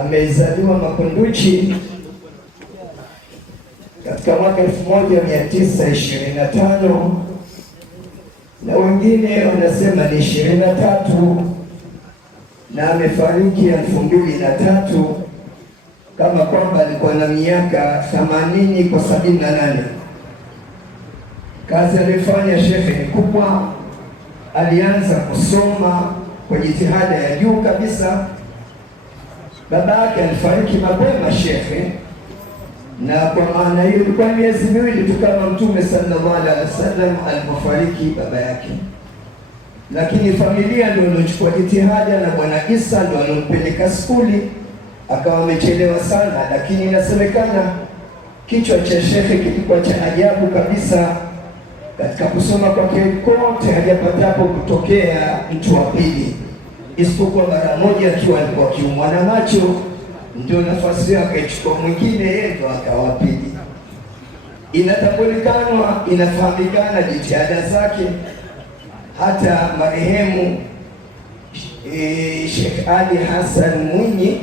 amezaliwa Makunduchi katika mwaka 1925 na wengine wanasema ni 23, na amefariki 2003, kama kwamba alikuwa na miaka 80 kwa 78. Kazi alifanya shekhe ni kubwa. Alianza kusoma kwa jitihada ya juu kabisa. Baba yake alifariki mapema shekhe, na kwa maana hiyo ilikuwa miezi miwili tu kama Mtume sallallahu alaihi wasallam alipofariki baba yake, lakini familia ndio ilichukua jitihada, na Bwana Isa ndio alompeleka skuli, akawa amechelewa sana, lakini inasemekana kichwa cha shekhe kilikuwa cha ajabu kabisa. Katika kusoma kwake kote hajapatapo kutokea mtu wa pili, isipokuwa mara moja tu alikuwa akiumwa na macho, ndio nafasi yake akachukua mwingine, yeye ndo akawa pili. Inatambulikanwa, inafahamikana jitihada zake. Hata marehemu Sheikh Ali Hassan Mwinyi,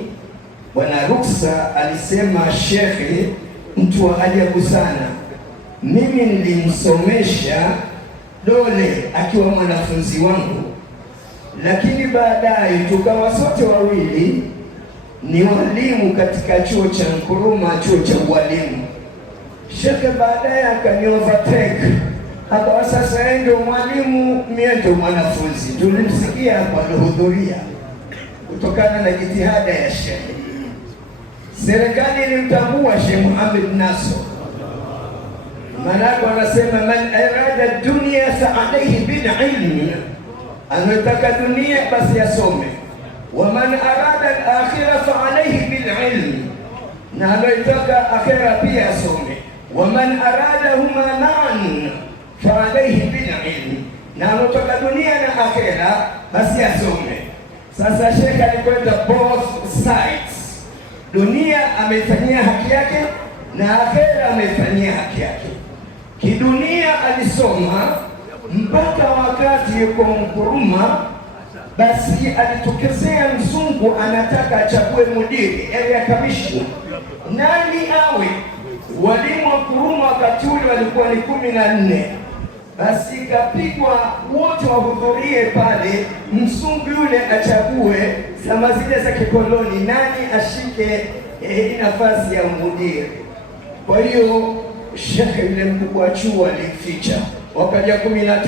Bwana Ruksa, alisema shekhe mtu wa ajabu sana. Mimi nilimsomesha Dole akiwa mwanafunzi wangu, lakini baadaye tukawa sote wawili ni walimu katika chuo cha Nkuruma, chuo cha ualimu. Shekhe baadaye akaniovertake, akawa sasa yeye ndio mwalimu, mimi ndio mwanafunzi. Tulimsikia hapa alihudhuria kutokana na jitihada ya shekhe. Serikali ilimtambua Sheikh Muhammad Nasr. Manako anasema man arada dunia fa alayhi bil ilmi, anataka dunia basi asome. Wa man arada al-akhirah fa alayhi bil ilmi, na anataka akhira pia asome. Wa man arada huma ma'an fa alayhi bil ilmi, na anataka dunia na akhira basi asome. Sasa Sheikh alikwenda both sides. Dunia amefanyia haki yake na akhira amefanyia haki yake. Kidunia alisoma mpaka wakati yuko Nkuruma, basi alitokezea mzungu anataka achague mudiri area commission, nani awe walimu wa Nkuruma. Wakati ule walikuwa ni 14, basi ikapigwa wote wahudhurie pale, mzungu yule achague zama zile za kikoloni nani ashike nafasi ya mudiri. Kwa hiyo shekhe yule mkubwa wa chuo alificha, wakaja 13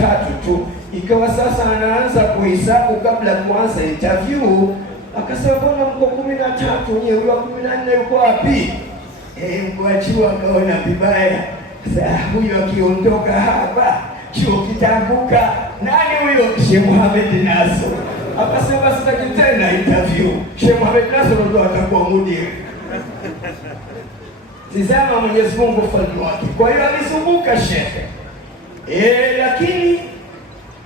tu. Ikawa sasa anaanza kuhesabu kabla ya kuanza interview, akasema bwana mko 13, yeye huyo 14 yuko wapi? Mkuu wa chuo akaona vibaya, sasa huyo akiondoka hapa chuo kitaanguka. Nani huyo? Sheikh Muhammad Nasr. Akasema sitaki tena interview, Sheikh Muhammad Nasr ndo atakuwa mudiri. Tizama Mwenyezi Mungu ufalme wake. Kwa hiyo alizunguka shekhe. Lakini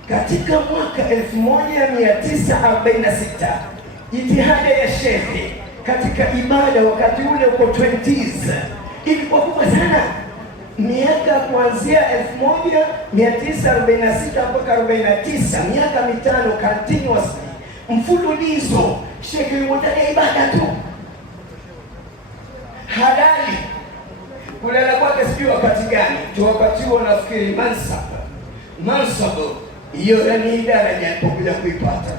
katika mwaka 1946 jitihada ya shekhe katika ibada wakati ule uko 20s ilikuwa kubwa sana. Miaka kuanzia 1946 mpaka 49, miaka mitano continuously mfululizo shekhe yuotaka ibada tu halali. Kulala kwake sijui wakati gani tu, wakati huo nafikiri mansab hiyo yani daraja alipokuja kuipata,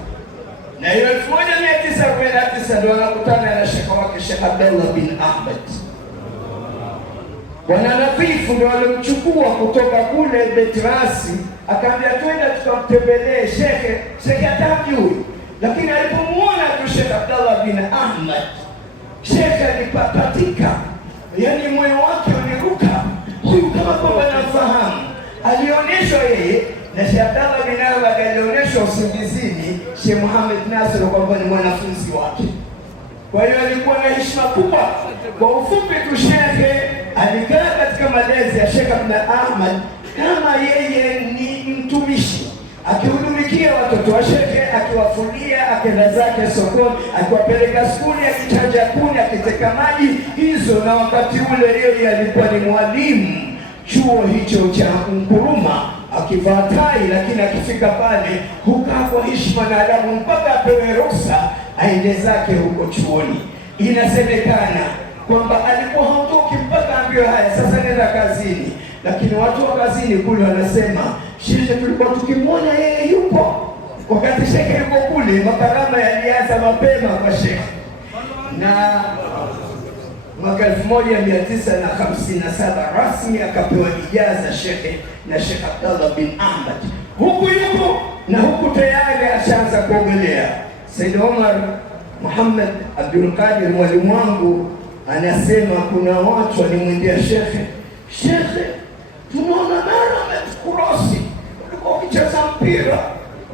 na hiyo 1949 ndio anakutana na shekhe wake Sheikh Abdullah bin Ahmed. Bwana Nafifu ndio alimchukua kutoka kule Betrasi, akaambia twenda tukamtembelee shekhe. Shekhe hatamjui, lakini alipomuona tu Sheikh Abdullah bin Ahmed, shekhe alipapatika, yani moyo wake uliruka, huyu kama kwamba nafahamu. Alionyeshwa yeye na Sheikh Abdullah bin Ahmed, alionyeshwa usingizini Sheikh Muhammad Nasr kwamba ni mwanafunzi wake. Kwa hiyo alikuwa na heshima kubwa. Kwa ufupi tu, shekhe alikaa katika malezi ya Sheikh Abdullah Ahmed kama yeye ni mtumishi, akihudumikia watoto wa shekhe, akiwafulia, akenda zake sokoni, akiwapeleka skuli, akichanja kuni, akiteka maji hizo. Na wakati ule yeye alikuwa ni mwalimu chuo hicho cha Nkuruma, akivaa tai, lakini akifika pale hukaa kwa heshima na adabu mpaka apewe ruhusa aende zake huko chuoni. Inasemekana kwamba alikuwa haondoki mpaka ambiwe haya, sasa nenda kazini. Lakini watu wa kazini kule wanasema, shekhe tulikuwa tukimwona yeye yupo. Wakati shekhe yuko kule, makarama yalianza mapema kwa shekhe, na mwaka 1957 rasmi akapewa ijaza shekhe na Sheikh Abdallah bin Ahmad. Huku yuko na huku tayari ashaanza kuogelea. Said Omar Muhammad Abdul Qadir, mwalimu wangu, anasema kuna watu walimwendea shekhe, shekhe, tunaona mara umetukurosi, ulikuwa ukicheza mpira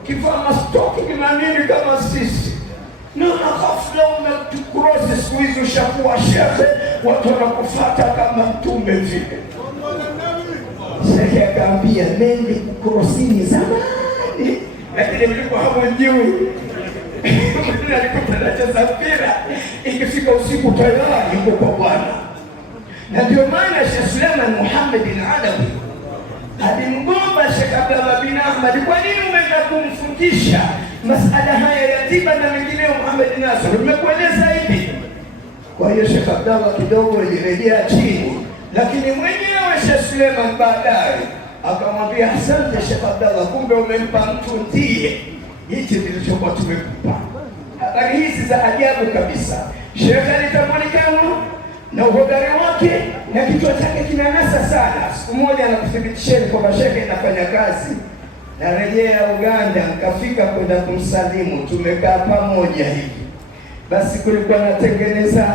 ukivaa mastoki na nini kama sisi, naona ghafla umetukurosi, siku hizi ushakuwa shekhe, watu wanakufuata kama mtume vile. Shekhe akaambia, mimi kukurosini zamani, lakini mlikuwa hamjui. Alikuwa anacheza mpira, ikifika usiku tayari yuko kwa Bwana. Na ndio maana Sheikh Suleiman Muhammad al-Alawi alimgomba Sheikh Abdallah bin Ahmad, kwa nini umeenda kumfundisha masala haya ya tiba na mengineyo Muhammad Nasr? Nimekueleza hivi. Kwa hiyo Sheikh Abdallah kidogo alirejea chini, lakini mwenyewe Sheikh Suleiman baadaye akamwambia, asante Sheikh Abdallah, kumbe umempa mtu ndiye hichi kilichokuwa tumekupa. Habari hizi za ajabu kabisa. Sheikh alitambulikana na uhodari wake na kichwa chake kinanasa sana. Siku moja nakuthibitisheni kwamba Sheikh anafanya kazi, narejea Uganda, nikafika kwenda kumsalimu, tumekaa pamoja hivi. Basi kulikuwa natengeneza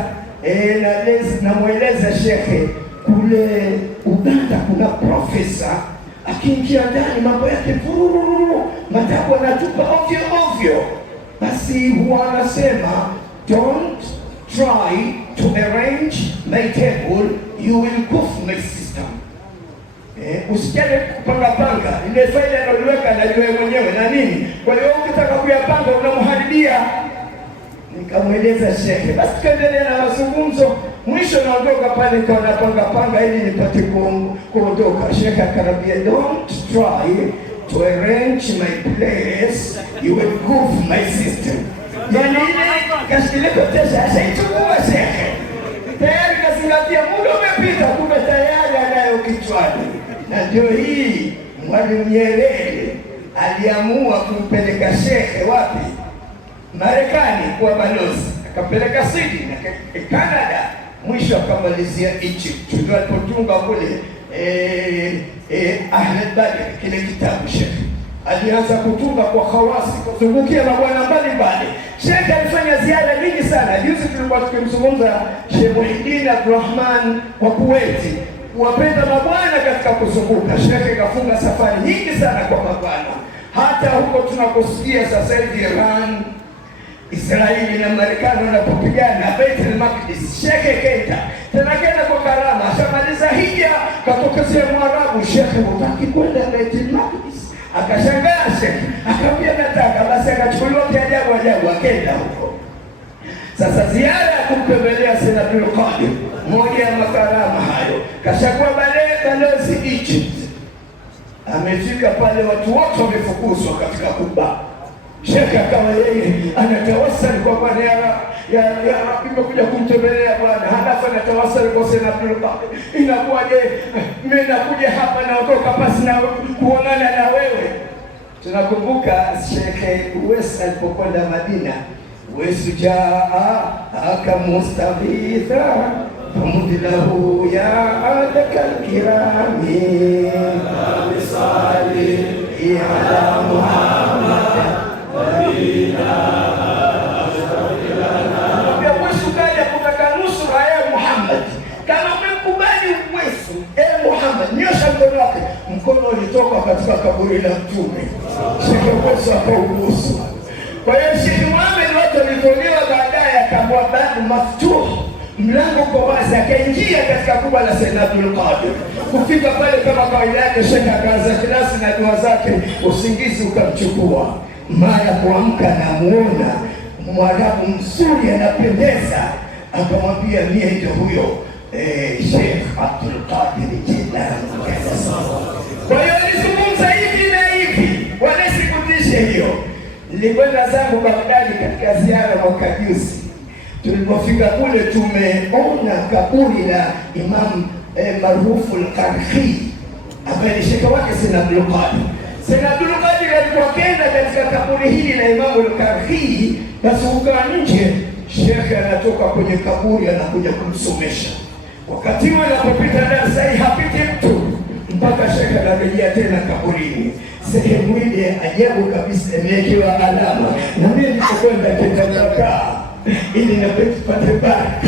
namweleza Sheikh, kule Uganda kuna profesa akiingia ndani mambo yake vururu, matabu anatupa ovyo ovyo. Basi huwa anasema, don't try to arrange my table, you will goof my system. Usijale kupanga ile faida analiweka anajua mwenyewe na nini. Kwa hiyo ukitaka kuyapanga unamharibia. Nikamweleza Sheikh, basi tukaendelea na mazungumzo. Mwisho naondoka pale kwa napanga ili nipate kuondoka. Sheikh akanambia, don't try to arrange my place, you will goof my system. Yani ile kashileko tesha ashaichukua Sheikh. Tayari kazingatia muda umepita, kumbe tayari anayo kichwani. Na ndio hii Mwalimu Nyerere aliamua kumpeleka Sheikh wapi? Marekani kwa balozi. Akapeleka Sydney na Canada, mwisho akamalizia Egypt. Ndio alipotunga kule Ahmed Badr kile kitabu. Sheikh alianza kutunga kwa khawasi, kuzungukia mabwana mbalimbali. Sheikh alifanya ziara nyingi sana. Juzi tulikuwa tukimzungumza Sheikh Muhyiddin Abdurrahman wa Kuwait, wapenda mabwana katika kuzunguka. Sheikh kafunga safari nyingi sana kwa mabwana. Hata huko tunaposikia sasa hivi Iran, Israeli na Marekani wanapopigana Baitul Maqdis, Sheikh kenda tena kenda kwa karama, ashamaliza hija, katokezea Mwarabu, Sheikh hutaki kwenda Baitul Maqdis. Akashangaa Sheikh, akamwambia nataka, basi akachukuliwa kiajabu akenda huko. Sasa ziara ya kumpembelea Sayyid Abdul Qadir, moja ya makarama hayo, kashakua balozi Egypt. Amefika pale, watu wote wamefukuzwa katika Kuba. Sheikh akawa yeye anatawasali kwa Bwana, ya Rabbi nimekuja kumtembelea Bwana, halafu anatawasali kwa Sayyid Abdul Qadir. Inakuwaje mimi nakuja hapa naotoka pasi na kuonana na wewe? Tunakumbuka Sheikh Uwais alipokwenda Madina, Uwais jaa akamustaghitha famudlahu ya adakal kirami misali ala Muhammad Ukaja kutaka nusura ya Muhammad. Kama umekubali Uwaisu, Muhammad, nyosha mkono wake. Mkono ulitoka katika kaburi la Mtume. Sheikh Uwaisu akaubusu. Kwa hiyo Sheikh Muhammad watu walitolewa baadaye, akawa babu maftuh, mlango kwa wazi, akaingia katika kubwa la Sayyid Abdul Qadir. Kufika pale kama kawaida yake, Sheikh akaanza kilasi na dua zake, usingizi ukamchukua. Mara kuamka na muona Mwarabu mzuri anapendeza, akamwambia mie ndio huyo Sheikh Abdul Qadir Jilani. Kwa hiyo alizungumza hivi na hivi, wala sikutishe hiyo. Nilikwenda zangu Baghdadi katika ziara mwaka juzi. Tulipofika kule tumeona kaburi la Imam maarufu al-Karhi ambaye ni shekhe wake Sayyid Abdul Qadir. Sayyid Abdul Qadir alipokenda katika kaburi hili la Imam al-Karhi, basi ukaa nje, shekhe anatoka kwenye kaburi anakuja kumsomesha. Wakati ule anapopita darasa hii hapiti mtu mpaka shekhe anarejea tena kaburini. Sehemu ile ajabu kabisa imewekewa alama, na mimi nilipokwenda kitakakaa ili napate baraka.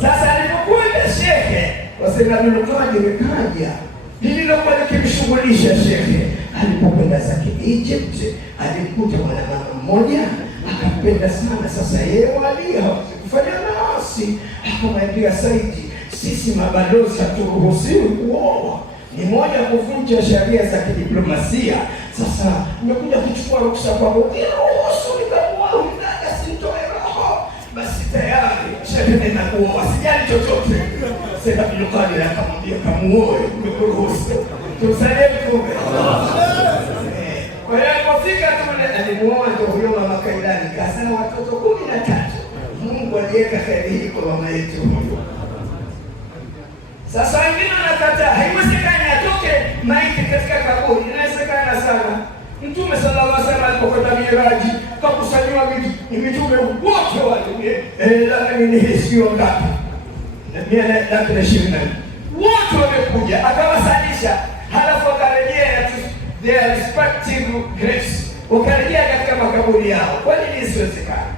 Sasa alipokwenda shekhe wasema Abdul kaja, lililokuwa likimshughulisha shekhe, alipokwenda zake Egypt alimkuta mwanamama mmoja akampenda sana. Sasa yeye walia kufanya nasi, akamwambia Saidi, sisi mabalozi haturuhusiwi kuoa, ni moja kuvunja sheria za kidiplomasia. Sasa nimekuja kuchukua ruksa kwa ruhusu nikamuoa mdada, sintoe roho. Basi tayari shekhe na kuoa, sijali chochote. Sasa Abdul Qadir akamwambia kamuoe, nimekuruhusu. Tusalie mtume. Kwa hiyo alipofika tu alimuoa ndio huyo mama Kailani, kazaa watoto 13. Mungu aliweka kheri hii kwa mama yetu huyo. Sasa wengine wanakataa, haiwezekani atoke maiti katika kaburi. Inawezekana sana. Mtume sallallahu alaihi wasallam alipokwenda Miraji, kakusanywa mitume wote wale, ni sio ngapi? Na 120 wote wamekuja, akawasalisha, halafu akarejea their respective graves, wakarejea katika makaburi yao. Kwa nini isiwezekana?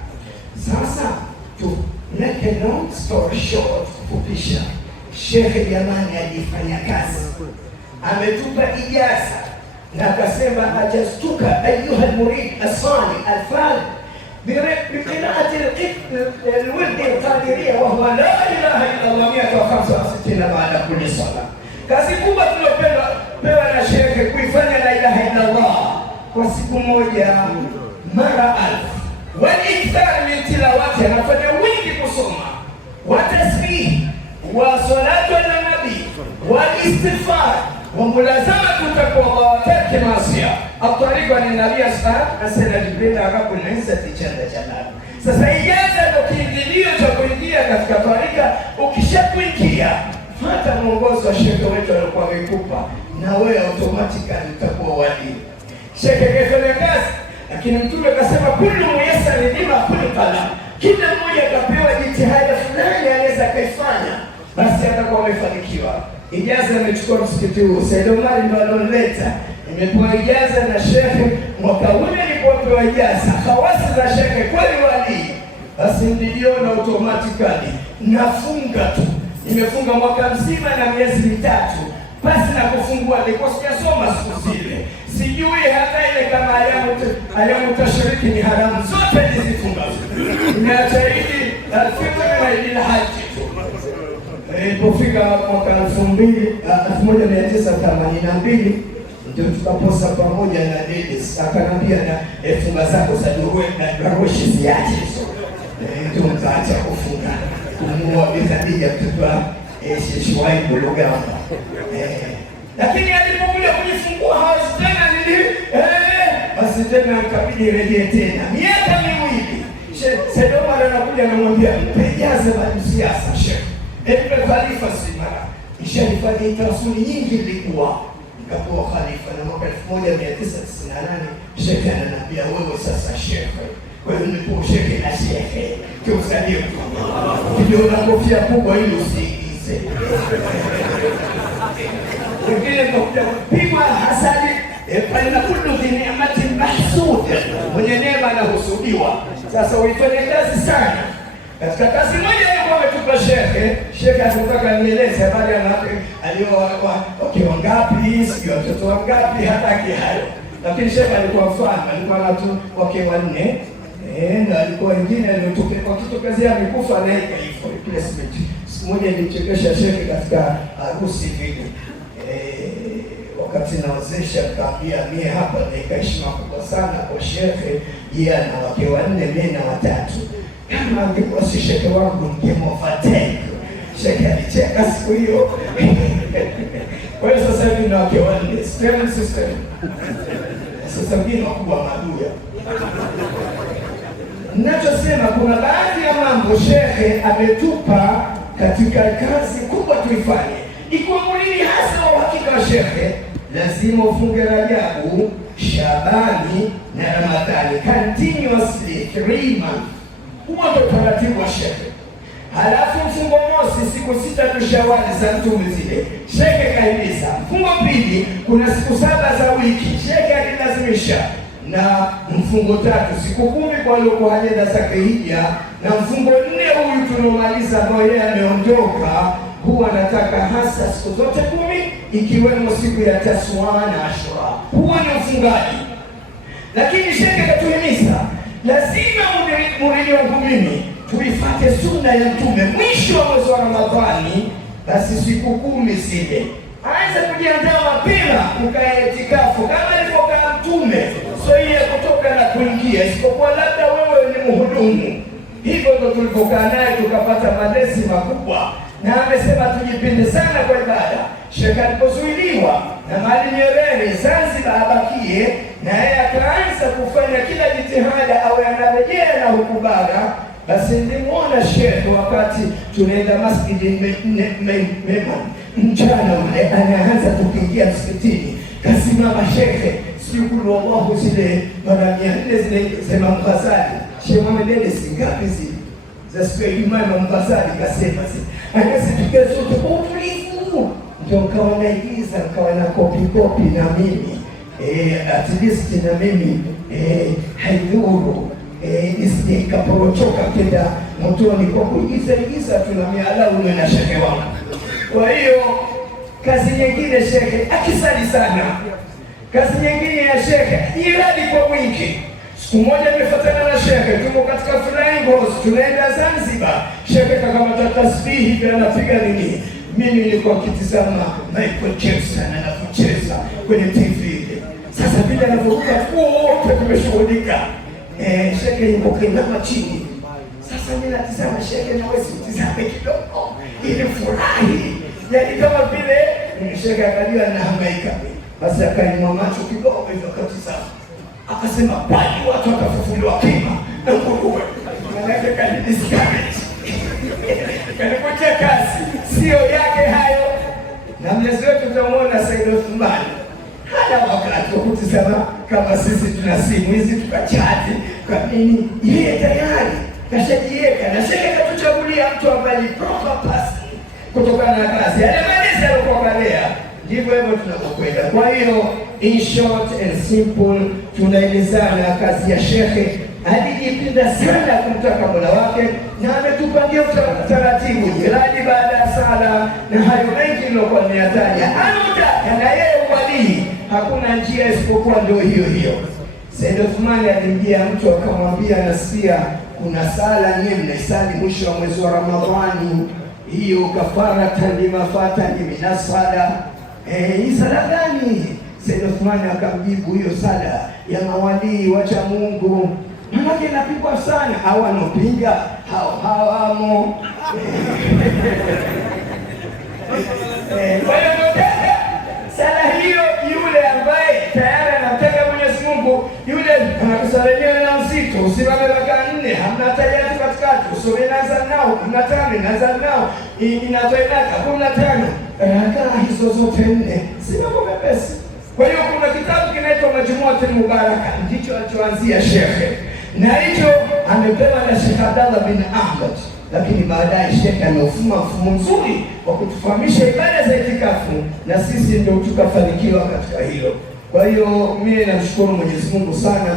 Sasa to make a long story short, kupisha Sheikh jamani alifanya kazi, ametupa ijaza na akasema ajastuka ayuha almurid asali alfal biqiraati alwird alqadiriyya wa huwa la ilaha illa Allah 165 baada kulli sala. Kazi kubwa tuliopewa na Sheikh kuifanya la ilaha illa Allah kwa siku moja mara 1000, walikthar min tilawati, anafanya wingi kusoma, wa tasbih wa salatu ala nabi wa istighfar wa mulazamatu taqwa wa tarki maasiya. Atariqa ni nabii asana Jibril akapo na izzati jalla jalal. Sasa ijaza ndio kiingilio cha kuingia katika tarika. Ukishakuingia hata mwongozo wa shekhe wetu alikuwa amekupa, na wewe automatically utakuwa wali. Shekhe kafanya kazi, lakini mtume akasema kullu muyassar lima khuliqa lahu, kila mmoja akapewa jitihada fulani anaweza kaifanya, basi atakuwa amefanikiwa. Ijaza imechukua msikiti huu, Said Omar ndio alileta. Nimepewa ijaza na shekhe mwaka ule, nilipopewa ijaza khawasi za shekhe kweli wali, basi niliona automatically nafunga tu. Nimefunga mwaka mzima na miezi 3 basi na kufungua, nilikuwa sijasoma siku zile, sijui hata ile kama ayamu tashriki ni haramu, zote nizifunga. Nimeacha hili alfitr na ile haji tu. Ilipofika mwaka 1982 ndio tukaposa pamoja na Dennis, akanambia na funga zako za Darwesh ziache hizo. Ndio mtaacha kufunga, kumuoa Khadija mtoto wa Shuaib Lugamba. Lakini alipokuja kujifungua hawezi tena basi tena ikabidi rejea tena miaka 2. Said Omar anakuja anamwambia mpejaze siasa Sheikh Ibn Khalifa Simara, ishanifanya tasuni nyingi ilikuwa nikapoa khalifa, na mwaka 1998 Sheikh ananiambia wewe sasa Sheikh, kwa hiyo nilipo Sheikh na Sheikh kiusalie ndio unakofia kubwa ili usiingize wengine kwa kupigwa hasadi pale na kullu dhi ni'matin mahsud, mwenye neema anahusudiwa. Sasa uifanye kazi sana. Katika kazi moja alikuwa ametupa shekhe anataka nieleze habari ya alioa wake wangapi, sio watoto wangapi, hataki hayo. Lakini shekhe alikuwa mfano, alikuwa na watu wake 4, na alikuwa wengine aliotoka kwa kitu kazi yake kufa na hivyo replacement. Siku moja nilichekesha shekhe katika harusi vile. Wakati naozesha kaambia mie hapa na heshima kubwa sana kwa shekhe, yeye ana wake 4 mimi na 3. Kama angekuwa si shekhe wangu ningemwafateka. Shekhe alicheka siku hiyo. Kwa hiyo sasa hivi na wake 4, system. Sasa mimi nakuwa maduya. Ninachosema kuna baadhi ya mambo shekhe ametupa katika kazi kubwa tuifanye. Ikiwa mulini hasa wa uhakika wa shekhe, lazima ufunge Rajabu, Shabani na Ramadhani continuously 3 months. Huo ndio taratibu wa shekhe. Halafu mfungo mosi siku 6 tu Shawali za Mtume zile shekhe kaimiza. Mfungo pili kuna siku 7 za wiki shekhe alilazimisha, na mfungo 3 siku 10 kwa loko hajenda zake hija, na mfungo 4 huyu tunomaliza ambao yeye ameondoka, huwa anataka hasa siku zote 10 ikiwemo siku ya Taswa na Ashura. Huwa ni mfungaji, lakini shekhe katuhimiza lazima muridi wangu mimi tuifate sunna ya Mtume. Mwisho wa mwezi wa Ramadhani basi siku 10 zile aanze kujiandaa mapema ukae itikafu kama alivyokaa Mtume, so ile kutoka na kuingia, isipokuwa labda wewe ni mhudumu. Hivyo ndio tulipokaa naye tukapata malezi makubwa, na amesema tujipinde sana kwa ibada. Sheikh alipozuiliwa na Maalim Nyerere Zanzibar abakie, na yeye akaanza kufanya kila jitihada awe anarejea na hukubara. Basi nilimwona Sheikh wakati tunaenda masjidi mema mchana ule, anaanza kukiingia msikitini, kasimama shekhe sikulu Allahu zile mara 400 zile sema Mghazali. Sheikh Mohamed Elisi ngapi zile za siku ya Ijumaa Mghazali kasema zile akasipiga sote kwa utulivu, ndio nikawa naigiza, nikawa na kopi na mimi at least na mimi haidhuru nisije ikaporochoka kenda motoni kwa kuigiza tunamialau na shekhe wangu. Kwa hiyo kazi nyingine shekhe akisali sana, kazi nyingine ya shekhe iradi kwa wingi. Siku moja nimefuatana na shekhe, tuko katika Flying Horse tunaenda Zanzibar, shekhe kakamata tasbihi bila napiga nini, mimi nilikuwa kitizama Michael Jackson anapocheza kwenye TV. Sasa bila anavuka wote tumeshughulika, shekhe yuko kinama chini. Sasa mimi natizama shekhe na wewe utizame kidogo ili furahi, yani kama vile shekhe akajua na hangaika. Basi akainua macho kidogo hivyo akatizama, akasema bali watu watafufuliwa kima na nguruwe. Maana kanidiscourage kanikutia kasi sio yake hayo. Na mlezi wetu tunamuona Said Othman hana wakati wa kutizama kama sisi tuna simu hizi tukachati kwa nini. Yeye tayari kashajiweka, na shekhe katuchagulia mtu ambaye ni proper person kutokana na kazi alimaliza alipokalea. Ndivyo hivyo tunapokwenda. Kwa hiyo in short and simple tunaelezana kazi ya shekhe. Alijipinda sana kumtaka Mola wake, na ametupangia taratibu jirani baada ya sala na hayo mengi nilokuwa nimeyataja. Anataka na yeye uwalii, hakuna njia isipokuwa ndio hiyo. Said Othman alimjia mtu akamwambia, nasikia kuna sala nyinyi mnaisali mwisho wa mwezi wa Ramadhani, hiyo kafara tandimafata ni minasala. Hii sala gani? Said Othman akamjibu, hiyo sala ya mawalii wacha Mungu. Manake inapigwa sana, au anopinga hawamo. Kwa hiyo mtaka sala hiyo, yule ambaye tayari anamtaka Mwenyezi Mungu, yule anakusalimia na mzito, usimame raka 4, hamna tajatu katikati, usome naza nao 15, naza nao inatoenaka 15, raka hizo zote 4 si mambo mepesi. Kwa hiyo kuna kitabu kinaitwa Majmuatul Mubaraka, ndicho alichoanzia shekhe, na hicho amepewa na Sheikh Abdallah bin Ahmad, lakini baadaye shekhe ameufuma mfumo mzuri wa kutufahamisha ibada za itikafu, na sisi ndio tukafanikiwa katika hilo. Kwa hiyo mimi namshukuru Mwenyezi Mungu sana,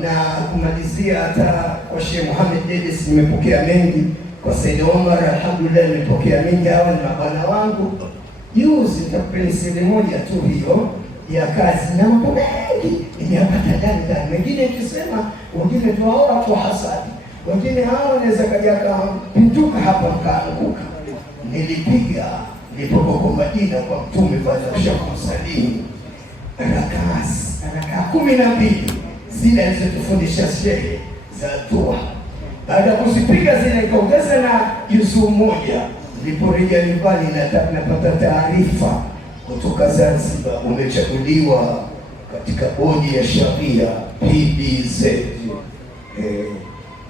na kumalizia hata kwa Sheikh Mohamed Elisi nimepokea mengi, kwa Said Omar alhamdulillah nimepokea mengi, hawa ni mabwana wangu. Juzi nitakupeni siri moja tu hiyo ya kazi, na mambo mengi nimeyapata ndani. Wengine ikisema, wengine tuwaona kwa hasadi, wengine hao wanaweza kaja kapinduka hapa mkaanguka. Nilipokuwa Madina kwa Mtume baada ya kumsalimu, raka 12 zile alizotufundisha shehe za dua. Baada ya kuzipiga zile ikaongeza na juzuu moja. Niliporejea nyumbani napata taarifa kutoka Zanzibar, umechaguliwa katika bodi ya sharia PBZ.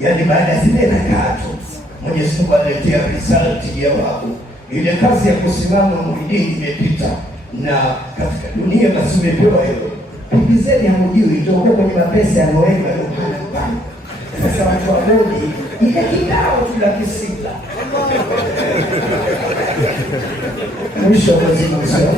yaani baada zile rakatu Mwenyezi Mungu aletea result, jawabu. Ile kazi ya kusimama muridini imepita, na katika dunia basi umepewa hilo. Pigizeni hamujui, itakuwa kwenye mapesa yanaweka Yohana Mbani. Sasa watu wa bodi ile kikao tu la kisita mwisho wa mwezi mwisho